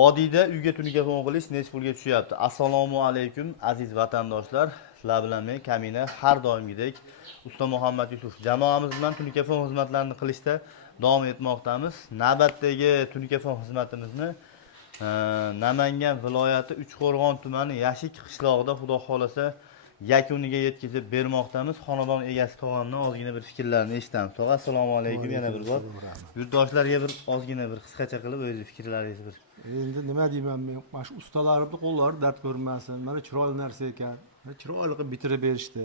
Vodiyda uyga telefon qilish necha pulga tushyapti? Assalomu alaykum aziz vatandoshlar. Sizlar bilan men Kamina har doimgidek Usta Muhammad Yusuf jamoamiz bilan telefon xizmatlarini qilishda davom etmoqdamiz. Navbatdagi telefon xizmatimizni Namangan viloyati Uchqo'rg'on tumani Yashik qishlog'ida xudo xolasa yakuniga yetkazib bermoqdamiz. Xonadon egasi tomonidan ozgina bir fikrlarni eshitamiz. Tog'a assalomu alaykum yana bir bor. Yurtdoshlarga bir ozgina bir qisqacha qilib o'z fikrlaringizni bir. Endi nima deyman men, mana shu ustalarimni qo'llari dard ko'rmasin. Mana chiroyli narsa ekan. Chiroyli qilib bitirib berishdi.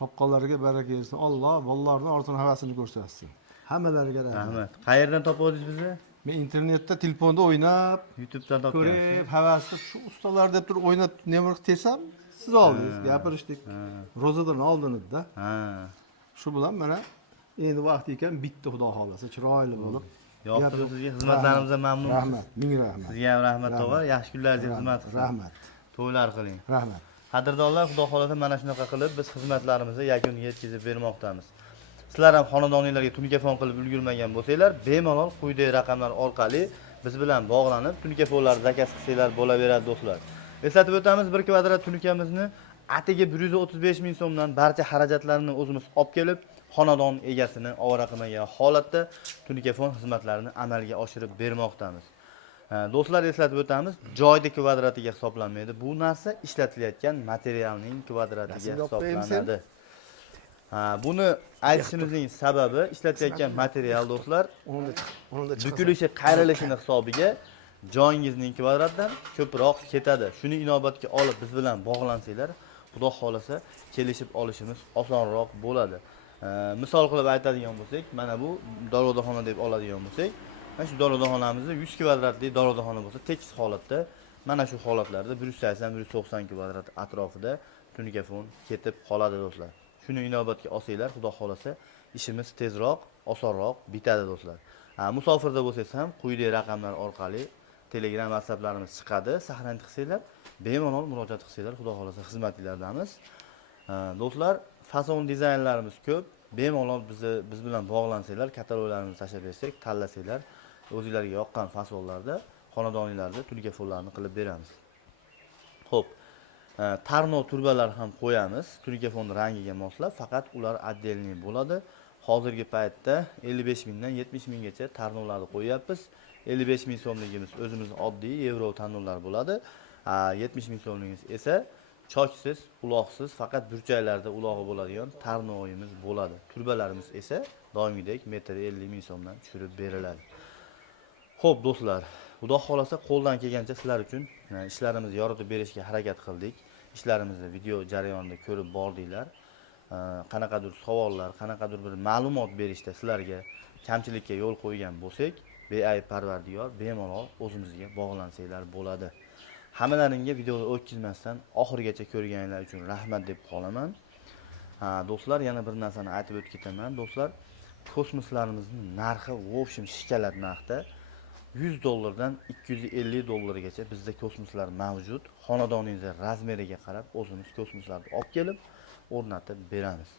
Topqanlarga baraka bersin. Alloh bolalarning ortidan havasini ko'rsatsin. Hammalariga rahmat. Qayerdan topdingiz bizni? Men internetda, telefonda o'ynab, YouTube'dan topgansiz. ko'rib, havasni shu ustalar deb turib o'ynab nemirib desam, siz oldingiz, gapirishdik. Ro'zadan oldinizda. Shu bilan mana endi vaqt ekan bitta xudo xolasa chiroyli bo'lib. Yo'qmi sizga xizmatlarimizdan mamnunsiz? Rahmat, ming rahmat. Sizga ham rahmat tog'a, yaxshi kunlaringizga xizmat qiling. Rahmat. To'ylar qiling. Rahmat. Qadrdonlar, xudo xolasa mana shunaqa qilib biz xizmatlarimizni yakuniga yetkazib bermoqdamiz. Sizlar ham xonadoningizlarga telefon qilib ulgurmagan bo'lsanglar, bemalol quyidagi raqamlar orqali biz bilan bog'lanib, telefonlarni zakaz qilsanglar bo'laveradi do'stlar. Eslatib o'tamiz, 1 kvadrat tunikamizni atiga 135 ming so'mdan barcha xarajatlarni o'zimiz olib kelib, xonadon egasini ovora qilmagan holatda telefon xizmatlarini amalga oshirib bermoqdamiz. Do'stlar, eslatib o'tamiz, joyda kvadratiga hisoblanmaydi. Bu narsa ishlatilayotgan materialning kvadratiga hisoblanadi. Buni aytishimizning sababi ishlatilayotgan material do'stlar, bukilishi, qayrilishini hisobiga joyingizning kvadratidan ko'proq ketadi. Shuni inobatga olib biz bilan bog'lansanglar, xudo xolasa kelishib olishimiz osonroq bo'ladi. Misol qilib aytadigan bo'lsak, mana bu darodaxona deb oladigan bo'lsak, mana shu darodaxonamizni 100 kvadratli darodaxona bo'lsa, tekis holatda mana shu holatlarda 180-190 kvadrat atrofida telefon ketib qoladi do'stlar. Shuni inobatga olsanglar, xudo xolasa ishimiz tezroq, osonroq bitadi do'stlar. Musofirda bo'lsangiz ham quyidagi raqamlar orqali Telegram, WhatsApplarimiz chiqadi. Saqlanib qilsanglar, bemalol murojaat qilsanglar, xudo xolasa xizmatlaringlardamiz. Do'stlar, fason dizaynlarimiz ko'p. Bemalol biz bilan bog'lansanglar, kataloglarimizni tashlab bersak, tanlasanglar, o'zingizlarga yoqqan fasonlarda xonadoningizlarda telefonlarni qilib beramiz. Xo'p, tarno turbalar ham qo'yamiz. Telefon rangiga moslab, faqat ular отдельный bo'ladi. Hozirgi paytda 55 mingdan 70 minggacha tarnolarni qo'yapmiz. 55 ming so'mligimiz o'zimiz oddiy yevro tarnolar bo'ladi. 70 ming so'mligimiz esa choksiz, uloqsiz, faqat burchaklarda ulog'i bo'ladigan tarnoyimiz bo'ladi. Turbalarimiz esa doimgidek metr 50 ming so'mdan tushirib beriladi. Xo'p do'stlar, xudo xolasa qo'ldan kelgancha sizlar uchun ishlarimizni yoritib berishga harakat qildik. Ishlarimizni video jarayonida ko'rib bordinglar. Qanaqadir savollar, qanaqadir bir ma'lumot berishda sizlarga kamchilikka yo'l qo'ygan bo'lsak, beayb parvardigor bemalol o'zimizga bog'lansanglar bo'ladi. Hammalaringga videoni o'tkazmasdan oxirigacha ko'rganinglar uchun rahmat deb qolaman. Do'stlar, yana bir narsani aytib o'tib ketaman. Do'stlar, kosmoslarimizning narxi v общем shikalat narxda 100 dollardan 250 dollargacha bizda kosmoslar mavjud. Xonadoningizning razmeriga qarab o'zimiz kosmoslarni olib kelib o'rnatib beramiz.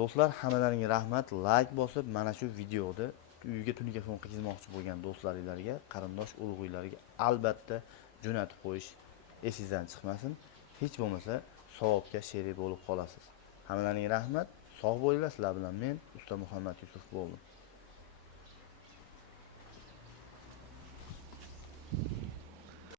Do'stlar, hammalaringga rahmat. Like bosib, mana shu videoda uyga telefon qilmoqchi bo'lgan do'stlaringizlarga, qarindosh urug'inglarga albatta jo'natib qo'yish esingizdan chiqmasin. Hech bo'lmasa savobga sherik bo'lib qolasiz. Hammalaringga rahmat. Sog' bo'linglar. Sizlar bilan men Usta Muhammad Yusuf bo'ldim.